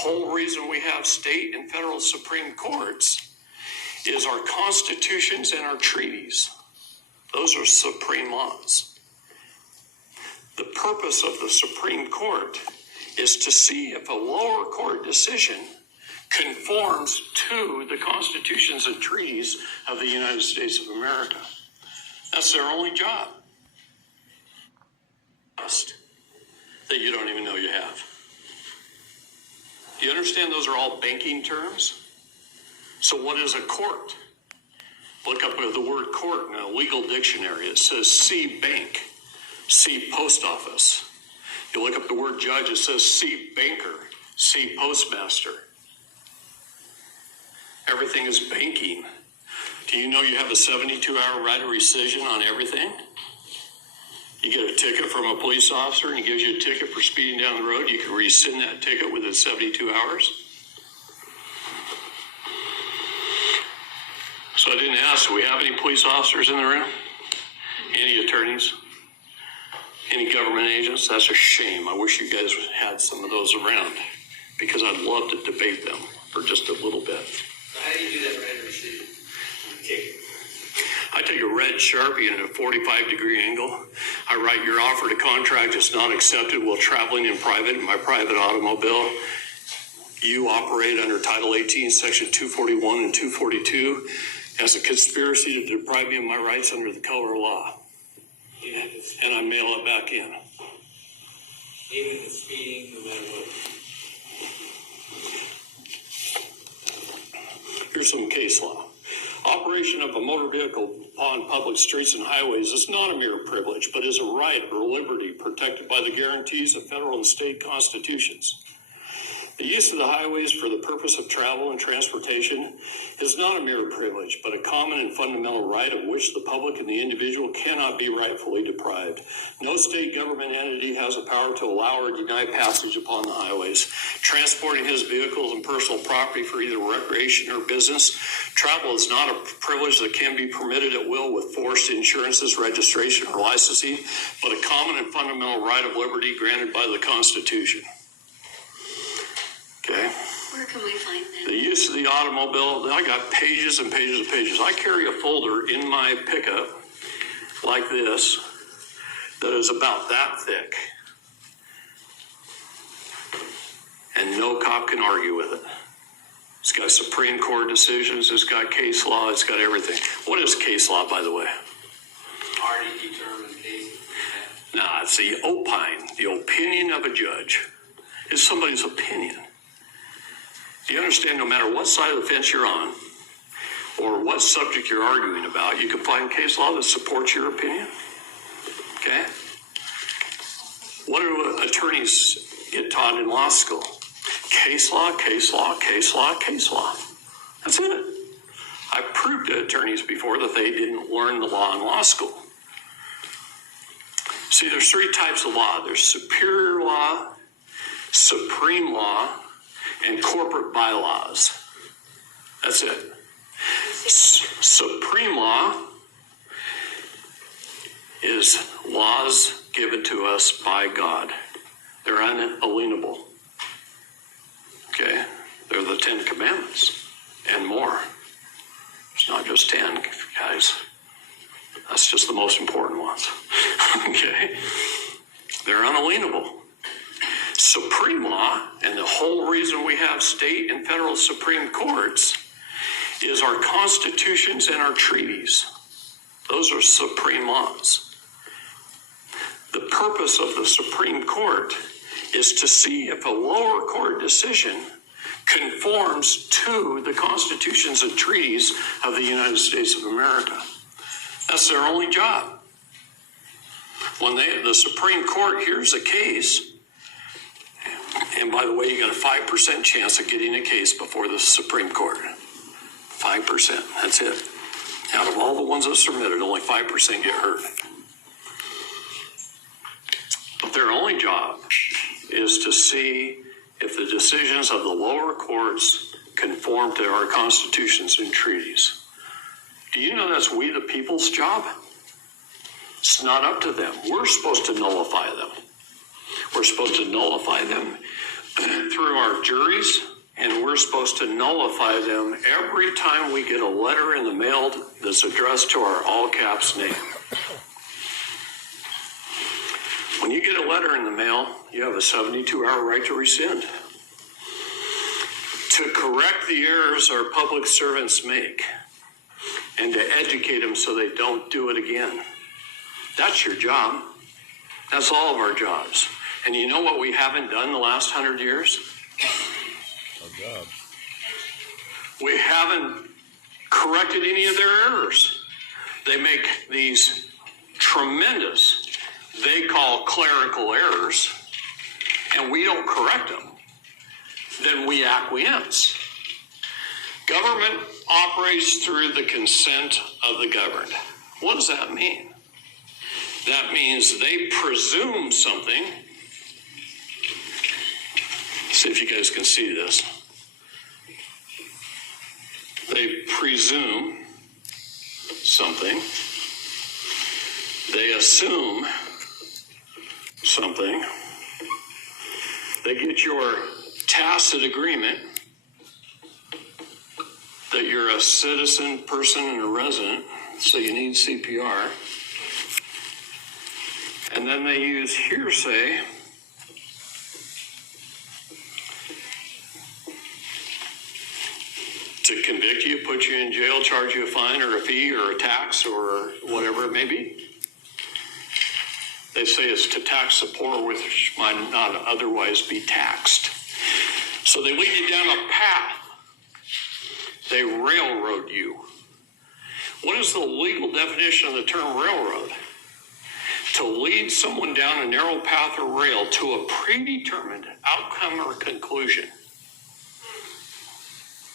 whole reason we have state and federal Supreme Courts is our constitutions and our treaties. Those are supreme laws. The purpose of the Supreme Court is to see if a lower court decision conforms to the constitutions and treaties of the United States of America. That's their only job. That you don't even know you have. Do you understand those are all banking terms? So what is a court? Look up the word court in a legal dictionary. It says C bank, C post office. You look up the word judge, it says C banker, C postmaster. Everything is banking. Do you know you have a 72-hour right of rescission on everything? You get a ticket from a police officer and he gives you a ticket for speeding down the road. You can rescind that ticket within 72 hours. So I didn't ask, do we have any police officers in the room? Any attorneys? Any government agents? That's a shame. I wish you guys had some of those around because I'd love to debate them for just a little bit. How do you do that right of rescission? I take a red Sharpie at a 45-degree angle. I write, your offer to contract is not accepted while traveling in my private automobile. You operate under Title 18, Section 241 and 242 as a conspiracy to deprive me of my rights under the color of law. And I mail it back in. Even the speeding, no matter what. Here's some case law. Operation of a motor vehicle on public streets and highways is not a mere privilege, but is a right or liberty protected by the guarantees of federal and state constitutions. The use of the highways for the purpose of travel and transportation is not a mere privilege, but a common and fundamental right of which the public and the individual cannot be rightfully deprived. No state government entity has the power to allow or deny passage upon the highways. Transporting his vehicles and personal property for either recreation or business, travel is not a privilege that can be permitted at will with forced insurances, registration, or licensing, but a common and fundamental right of liberty granted by the Constitution. Okay. Where can we find that? The use of the automobile, I got pages and pages and pages. I carry a folder in my pickup like this that is about that thick. And no cop can argue with it. It's got Supreme Court decisions, it's got case law, it's got everything. What is case law, by the way? Already determined case. Nah, it's the opine, the opinion of a judge. It's somebody's opinion. Do you understand no matter what side of the fence you're on or what subject you're arguing about, you can find case law that supports your opinion? Okay? What do attorneys get taught in law school? Case law, case law, case law, case law. That's it. I proved to attorneys before that they didn't learn the law in law school. See, there's three types of law. There's superior law, supreme law, and corporate bylaws. That's it. Supreme law is laws given to us by God. They're unalienable. Okay? They're the 10 Commandments and more. It's not just 10, guys. That's just the most important ones. Okay? They're unalienable. Supreme law, and the whole reason we have state and federal Supreme Courts, is our constitutions and our treaties. Those are supreme laws. The purpose of the Supreme Court is to see if a lower court decision conforms to the constitutions and treaties of the United States of America. That's their only job. When the Supreme Court hears a case, and by the way, you got a 5% chance of getting a case before the Supreme Court. 5%, that's it. Out of all the ones that are submitted, only 5% get heard. But their only job is to see if the decisions of the lower courts conform to our constitutions and treaties. Do you know that's we the people's job? It's not up to them. We're supposed to nullify them. We're supposed to nullify them through our juries, and we're supposed to nullify them every time we get a letter in the mail that's addressed to our all caps name. When you get a letter in the mail, you have a 72-hour right to rescind. To correct the errors our public servants make and to educate them so they don't do it again. That's your job. That's all of our jobs. And you know what we haven't done the last 100 years? Our job. We haven't corrected any of their errors. They make these tremendous, they call clerical errors, and we don't correct them. Then we acquiesce. Government operates through the consent of the governed. What does that mean? That means they presume something. See if you guys can see this. They presume something. They assume something. They get your tacit agreement that you're a citizen, person, and a resident, so you need CPR. And then they use hearsay to convict you, put you in jail, charge you a fine or a fee or a tax or whatever it may be. They say it's to tax the poor, which might not otherwise be taxed. So they lead you down a path. They railroad you. What is the legal definition of the term railroad? To lead someone down a narrow path or rail to a predetermined outcome or conclusion.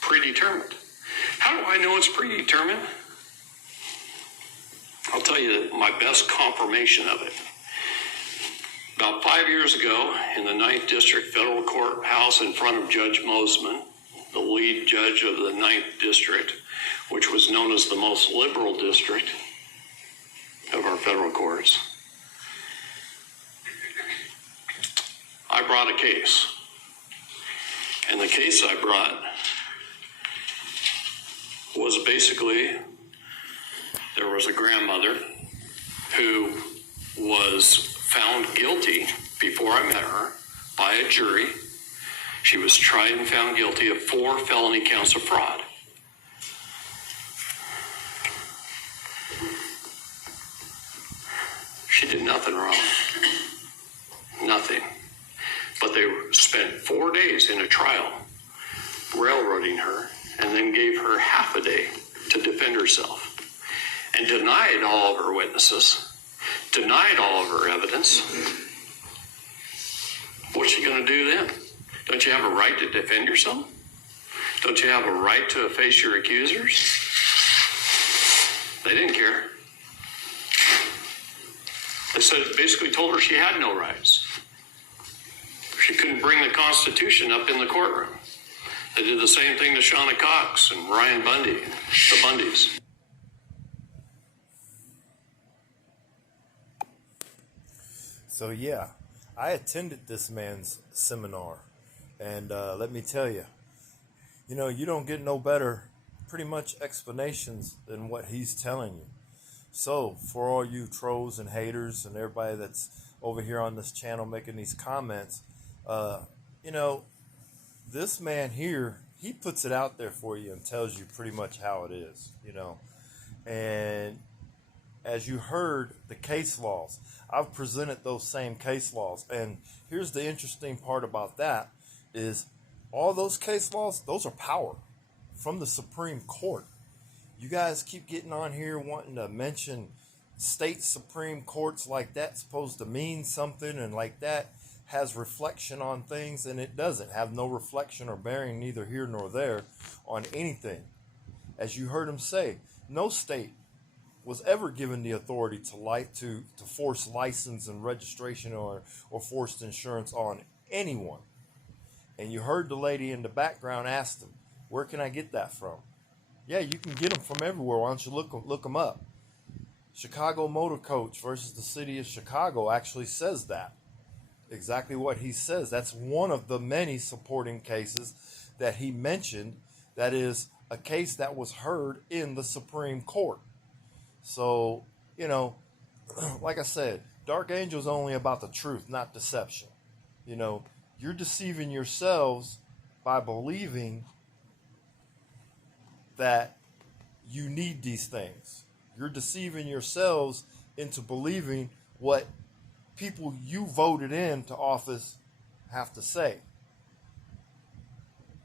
Predetermined. How do I know it's predetermined? I'll tell you my best confirmation of it. About 5 years ago, in the 9th District Federal Courthouse in front of Judge Mosman, the lead judge of the 9th District, which was known as the most liberal district of our federal courts, I brought a case. And the case I brought was basically, there was a grandmother who was found guilty before I met her by a jury. She was tried and found guilty of 4 felony counts of fraud. She did nothing wrong. Nothing. But they spent 4 days in a trial railroading her and then gave her half a day to defend herself and denied all of her witnesses, denied all of her evidence. What's she going to do then? Don't you have a right to defend yourself? Don't you have a right to face your accusers? They didn't care. They said, basically told her she had no rights. She couldn't bring the Constitution up in the courtroom. They did the same thing to Shauna Cox and Ryan Bundy, the Bundys. So yeah, I attended this man's seminar, and let me tell you, you don't get no better pretty much explanations than what he's telling you. So for all you trolls and haters and everybody that's over here on this channel making these comments, this man here, he puts it out there for you and tells you pretty much how it is, and as you heard, the case laws, I've presented those same case laws. And here's the interesting part about that is all those case laws, those are power from the Supreme Court. You guys keep getting on here wanting to mention state Supreme Courts like that's supposed to mean something and like that has reflection on things, and it doesn't have no reflection or bearing neither here nor there on anything. As you heard him say, no state was ever given the authority to force license and registration or forced insurance on anyone. And you heard the lady in the background ask them, where can I get that from? Yeah, you can get them from everywhere. Why don't you look them up? Chicago Motor Coach versus the City of Chicago actually says that. exactly what he says. That's one of the many supporting cases that he mentioned. That is a case that was heard in the Supreme Court. So, you know, like I said, Dark Angel's only about the truth, not deception. You know, you're deceiving yourselves by believing that you need these things. You're deceiving yourselves into believing what people you voted into office have to say.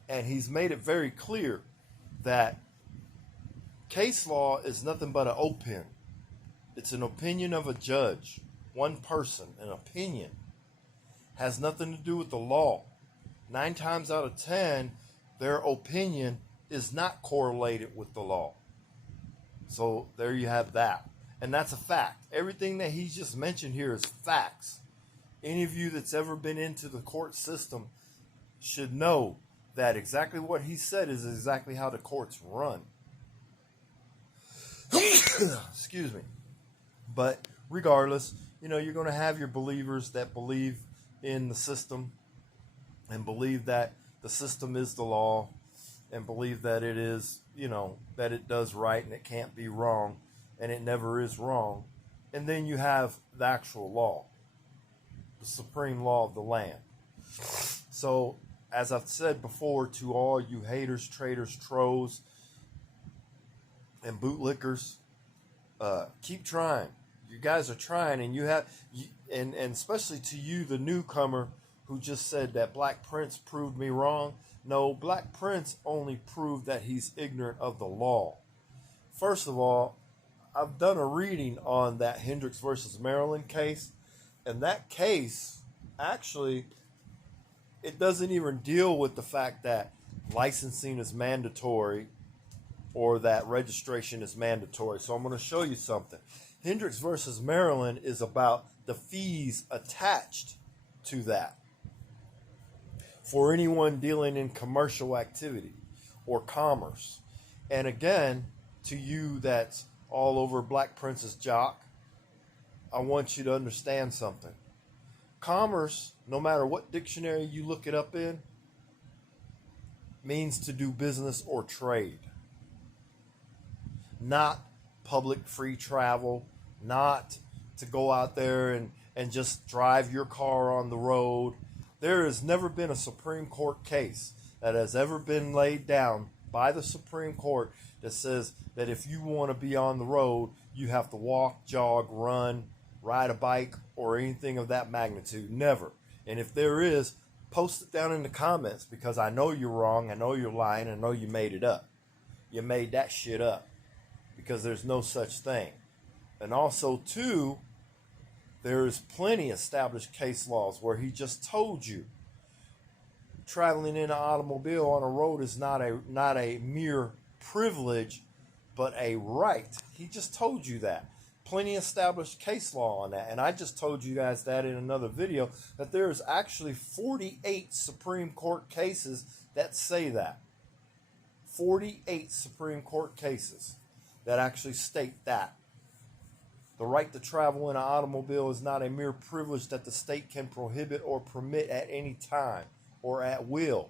And he's made it very clear that case law is nothing but an opinion. It's an opinion of a judge, one person, an opinion. Has nothing to do with the law. 9 times out of 10, their opinion is not correlated with the law. So there you have that. And that's a fact. Everything that he just mentioned here is facts. Any of you that's ever been into the court system should know that exactly what he said is exactly how the courts run. Excuse me. But regardless, you know, you're going to have your believers that believe in the system and believe that the system is the law and believe that it is, you know, that it does right and it can't be wrong and it never is wrong. And then you have the actual law, the supreme law of the land. So, as I've said before, to all you haters, traitors, trolls, and bootlickers, keep trying. You guys are trying, and and especially to you, the newcomer, who just said that Black Prince proved me wrong. No, Black Prince only proved that he's ignorant of the law. First of all, I've done a reading on that Hendricks versus Maryland case, and that case, actually, it doesn't even deal with the fact that licensing is mandatory or that registration is mandatory. So I'm going to show you something. Hendricks versus Maryland is about the fees attached to that for anyone dealing in commercial activity or commerce. And again, to you that's all over Black Prince's jock, I want you to understand something. Commerce, no matter what dictionary you look it up in, means to do business or trade. Not public free travel, not to go out there and just drive your car on the road. There has never been a Supreme Court case that has ever been laid down by the Supreme Court that says that if you want to be on the road, you have to walk, jog, run, ride a bike, or anything of that magnitude. Never. And if there is, post it down in the comments, because I know you're wrong, I know you're lying, I know you made it up. You made that shit up, because there's no such thing. And also, too, there is plenty established case laws where he just told you traveling in an automobile on a road is not a mere privilege, but a right. He just told you that. Plenty established case law on that. And I just told you guys that in another video, that there is actually 48 Supreme Court cases that say that. 48 Supreme Court cases that actually state that. The right to travel in an automobile is not a mere privilege that the state can prohibit or permit at any time or at will.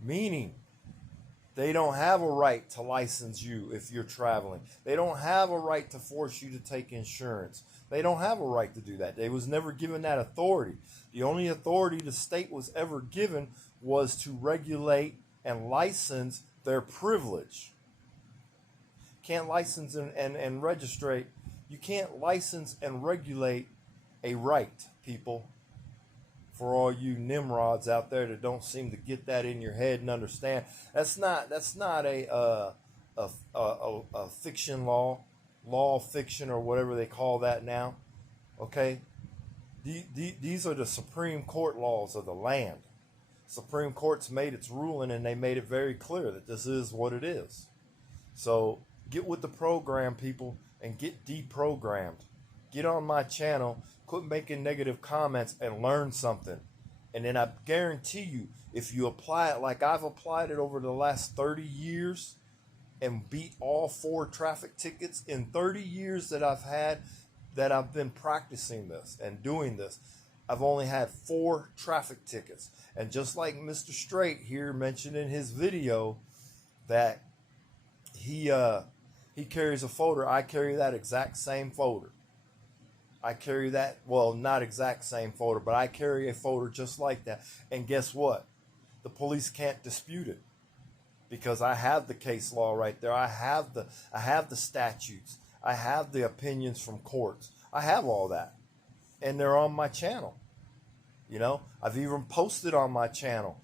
Meaning, they don't have a right to license you if you're traveling. They don't have a right to force you to take insurance. They don't have a right to do that. They was never given that authority. The only authority the state was ever given was to regulate and license their privilege. Can't license and register. You can't license and regulate a right, people. For all you Nimrods out there that don't seem to get that in your head and understand, that's not a fiction law fiction or whatever they call that now. Okay, these are the Supreme Court laws of the land. Supreme Court's made its ruling, and they made it very clear that this is what it is. So get with the program, people, and get deprogrammed. Get on my channel, quit making negative comments, and learn something. And then I guarantee you, if you apply it like I've applied it over the last 30 years and beat all 4 traffic tickets in 30 years that I've been practicing this and doing this, I've only had 4 traffic tickets. And just like Mr. Straight here mentioned in his video that he carries a folder, I carry that exact same folder. I carry that, well, not exact same folder, but I carry a folder just like that. And guess what? The police can't dispute it because I have the case law right there. I have the statutes. I have the opinions from courts. I have all that. And they're on my channel. You know, I've even posted on my channel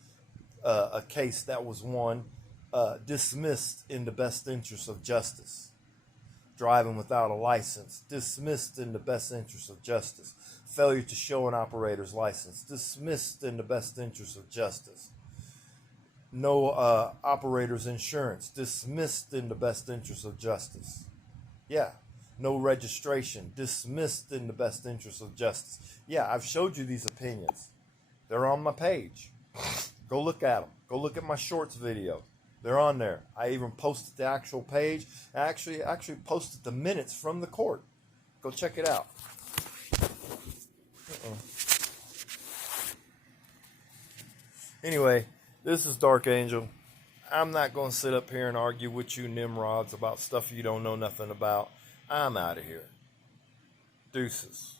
a case that was dismissed in the best interest of justice. Driving without a license, dismissed in the best interest of justice. Failure to show an operator's license, dismissed in the best interest of justice. No operator's insurance, dismissed in the best interest of justice. Yeah. No registration, dismissed in the best interest of justice. Yeah, I've showed you these opinions. They're on my page. Go look at them. Go look at my shorts video. They're on there. I even posted the actual page. I actually posted the minutes from the court. Go check it out. Anyway, this is Dark Angel. I'm not going to sit up here and argue with you Nimrods about stuff you don't know nothing about. I'm out of here. Deuces.